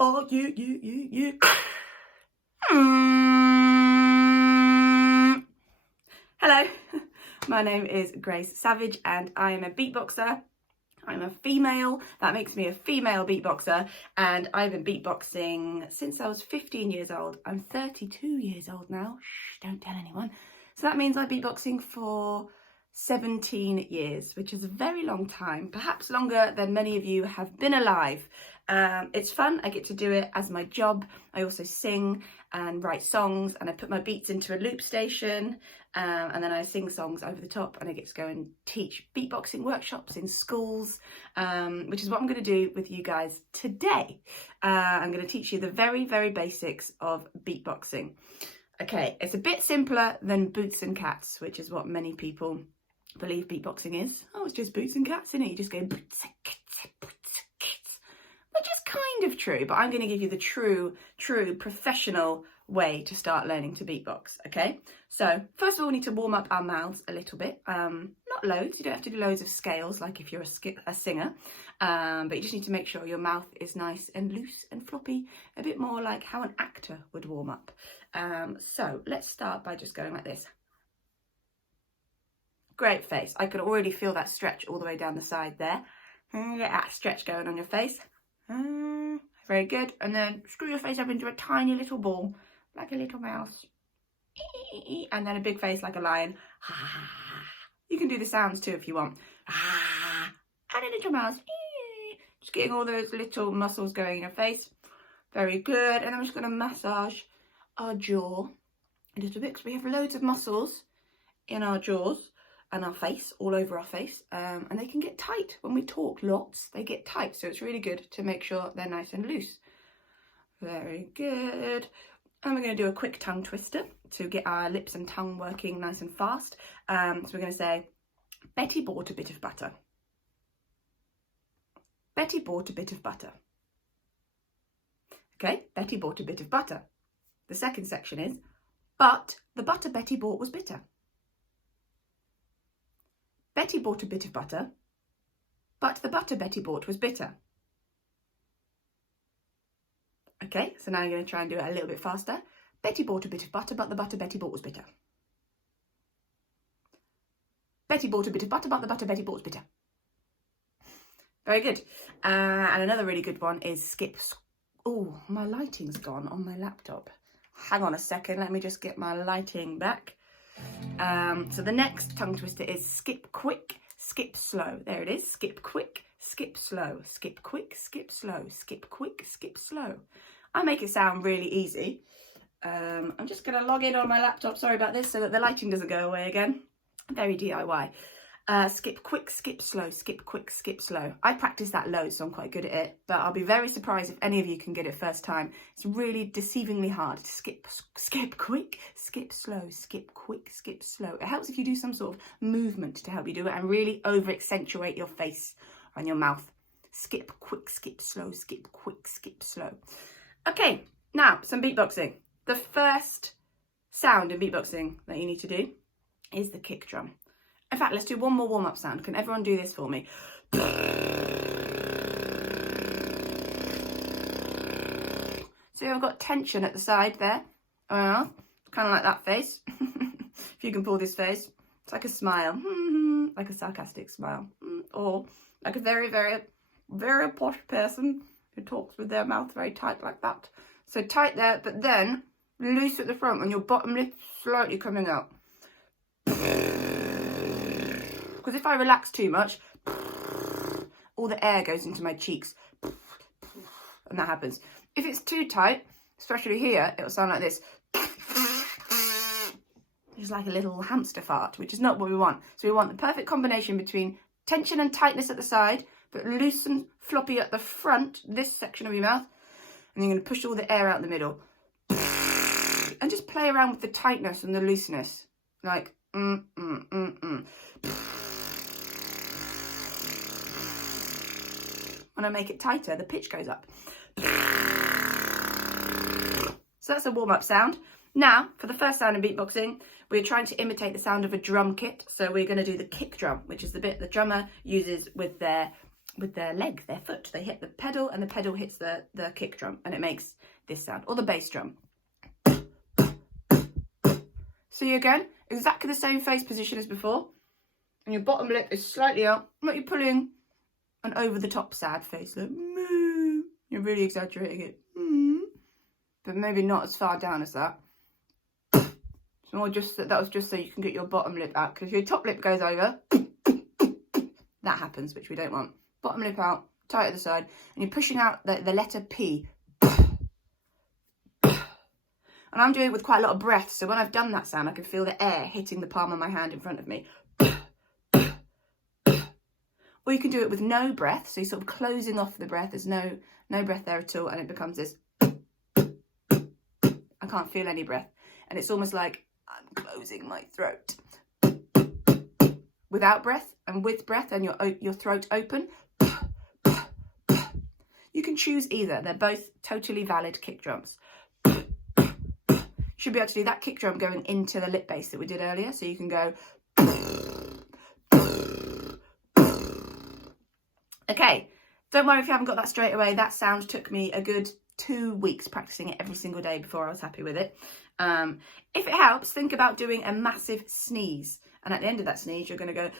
Oh, you. Hello, my name is Grace Savage and I am a beatboxer. I'm a female, that makes me a female beatboxer, and I've been beatboxing since I was 15 years old. I'm 32 years old now, shh, don't tell anyone. So that means I've been beatboxing for 17 years, which is a very long time, perhaps longer than many of you have been alive. It's fun, I get to do it as my job. I also sing and write songs, and I put my beats into a loop station, and then I sing songs over the top, and I get to go and teach beatboxing workshops in schools, which is what I'm going to do with you guys today. I'm going to teach you the very, very basics of beatboxing. Okay, it's a bit simpler than boots and cats, which is what many people believe beatboxing is. Oh, it's just boots and cats, isn't it? You just go boots and cats, which is kind of true, but I'm going to give you the true professional way to start learning to beatbox, okay? So first of all, we need to warm up our mouths a little bit. Not loads, you don't have to do loads of scales like if you're a singer, but you just need to make sure your mouth is nice and loose and floppy, a bit more like how an actor would warm up. So let's start by just going like this. Great face. I can already feel that stretch all the way down the side there. Get that stretch going on your face. Very good. And then screw your face up into a tiny little ball, like a little mouse. And then a big face like a lion. You can do the sounds too if you want. And a little mouse. Just getting all those little muscles going in your face. Very good. And I'm just going to massage our jaw a little bit, because we have loads of muscles in our jaws and our face, all over our face, and they can get tight when we talk lots. They get tight, so it's really good to make sure they're nice and loose. Very good. And we're going to do a quick tongue twister to get our lips and tongue working nice and fast. So we're going to say, Betty bought a bit of butter. Betty bought a bit of butter. Okay, Betty bought a bit of butter. The second section is, but the butter Betty bought was bitter. Betty bought a bit of butter, but the butter Betty bought was bitter. Okay, so now I'm going to try and do it a little bit faster. Betty bought a bit of butter, but the butter Betty bought was bitter. Betty bought a bit of butter, but the butter Betty bought was bitter. Very good. And another really good one is skip. Oh, my lighting's gone on my laptop. Hang on a second, let me just get my lighting back. So the next tongue twister is skip quick, skip slow. There it is. Skip quick, skip slow, skip quick, skip slow, skip quick, skip slow. I make it sound really easy. I'm just going to log in on my laptop, sorry about this, so that the lighting doesn't go away again. Very DIY. Skip quick, skip slow, skip quick, skip slow. I practice that loads, so I'm quite good at it, but I'll be very surprised if any of you can get it first time. It's really deceivingly hard to skip quick, skip slow, skip quick, skip slow. It helps if you do some sort of movement to help you do it and really over accentuate your face and your mouth. Skip quick, skip slow, skip quick, skip slow. Okay, now some beatboxing. The first sound in beatboxing that you need to do is the kick drum. In fact, let's do one more warm-up sound. Can everyone do this for me? So I've got tension at the side there. Kind of like that face. If you can pull this face. It's like a smile. Like a sarcastic smile. Or like a very, very, very posh person who talks with their mouth very tight like that. So tight there, but then loose at the front and your bottom lip slightly coming out. Because if I relax too much, all the air goes into my cheeks. And that happens. If it's too tight, especially here, it'll sound like this. It's like a little hamster fart, which is not what we want. So we want the perfect combination between tension and tightness at the side, but loose and floppy at the front, this section of your mouth. And you're going to push all the air out in the middle. And just play around with the tightness and the looseness. Like, When I make it tighter, the pitch goes up. So that's a warm-up sound. Now, for the first sound in beatboxing, we're trying to imitate the sound of a drum kit. So we're going to do the kick drum, which is the bit the drummer uses with their with their leg, their foot. They hit the pedal and the pedal hits the kick drum and it makes this sound, or the bass drum. See again, exactly the same face position as before. And your bottom lip is slightly out, like you're pulling an over-the-top sad face, like moo. You're really exaggerating it, but maybe not as far down as that. It's more just that was just so you can get your bottom lip out, because if your top lip goes over, that happens, which we don't want. Bottom lip out, tight at the side, and you're pushing out the letter P. And I'm doing it with quite a lot of breath, so when I've done that sound, I can feel the air hitting the palm of my hand in front of me. Or you can do it with no breath, so you're sort of closing off the breath. There's no breath there at all, and it becomes this. I can't feel any breath, and it's almost like I'm closing my throat. Without breath and with breath, and your throat open. You can choose either. They're both totally valid kick drums. Should be able to do that kick drum going into the lip bass that we did earlier. So you can go. Okay, don't worry if you haven't got that straight away. That sound took me a good 2 weeks practicing it every single day before I was happy with it. If it helps, think about doing a massive sneeze. And at the end of that sneeze, you're going to go.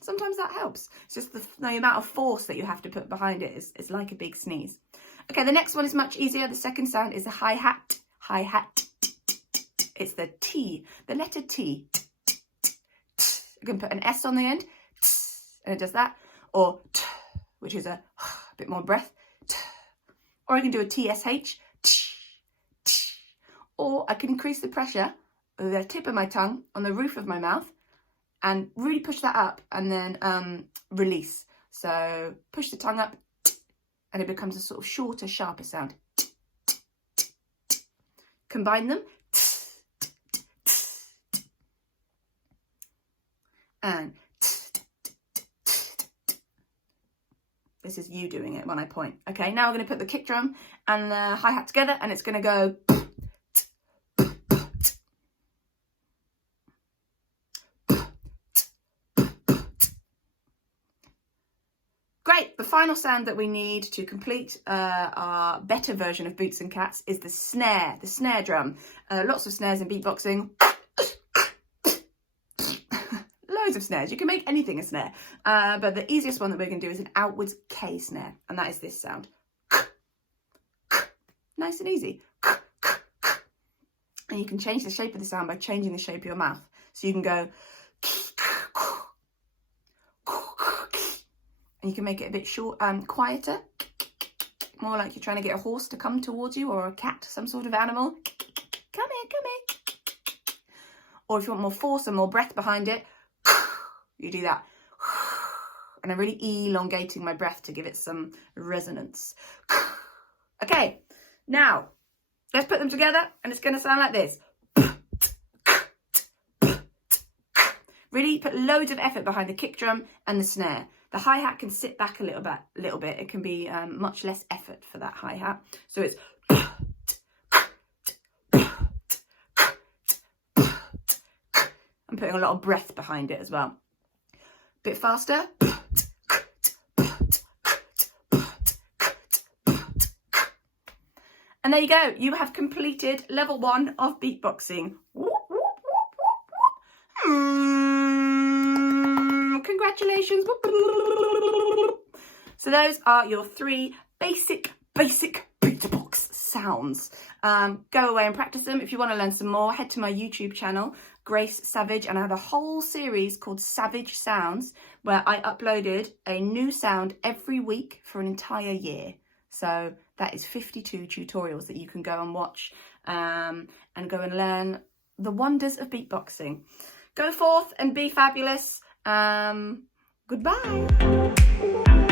Sometimes that helps. It's just the amount of force that you have to put behind it is like a big sneeze. Okay, the next one is much easier. The second sound is a hi-hat. Hi-hat. It's the T, the letter T. You can put an S on the end, and it does that. Or T, which is a bit more breath. Or I can do a TSH. Or I can increase the pressure with the tip of my tongue on the roof of my mouth and really push that up and then release. So push the tongue up and it becomes a sort of shorter, sharper sound. Combine them. And this is you doing it when I point. Okay, now we're going to put the kick drum and the hi-hat together and it's going to go. Great, the final sound that we need to complete our better version of Boots and Cats is the snare drum. Lots of snares in beatboxing. Loads of snares. You can make anything a snare. But the easiest one that we're going to do is an outwards K snare. And that is this sound. Nice and easy. And you can change the shape of the sound by changing the shape of your mouth. So you can go. And you can make it a bit short, quieter. More like you're trying to get a horse to come towards you, or a cat, some sort of animal. Come here, come here. Or if you want more force and more breath behind it, you do that. And I'm really elongating my breath to give it some resonance. Okay, now let's put them together and it's going to sound like this. Really put loads of effort behind the kick drum and the snare. The hi-hat can sit back a little bit. It can be much less effort for that hi-hat. So it's. I'm putting a lot of breath behind it as well. Bit faster. And there you go. You have completed level 1 of beatboxing. Congratulations. So those are your 3 basic beatbox sounds. Go away and practice them. If you want to learn some more, head to my YouTube channel, Grace Savage, and I have a whole series called Savage Sounds where I uploaded a new sound every week for an entire year. So that is 52 tutorials that you can go and watch and go and learn the wonders of beatboxing. Go forth and be fabulous. Goodbye.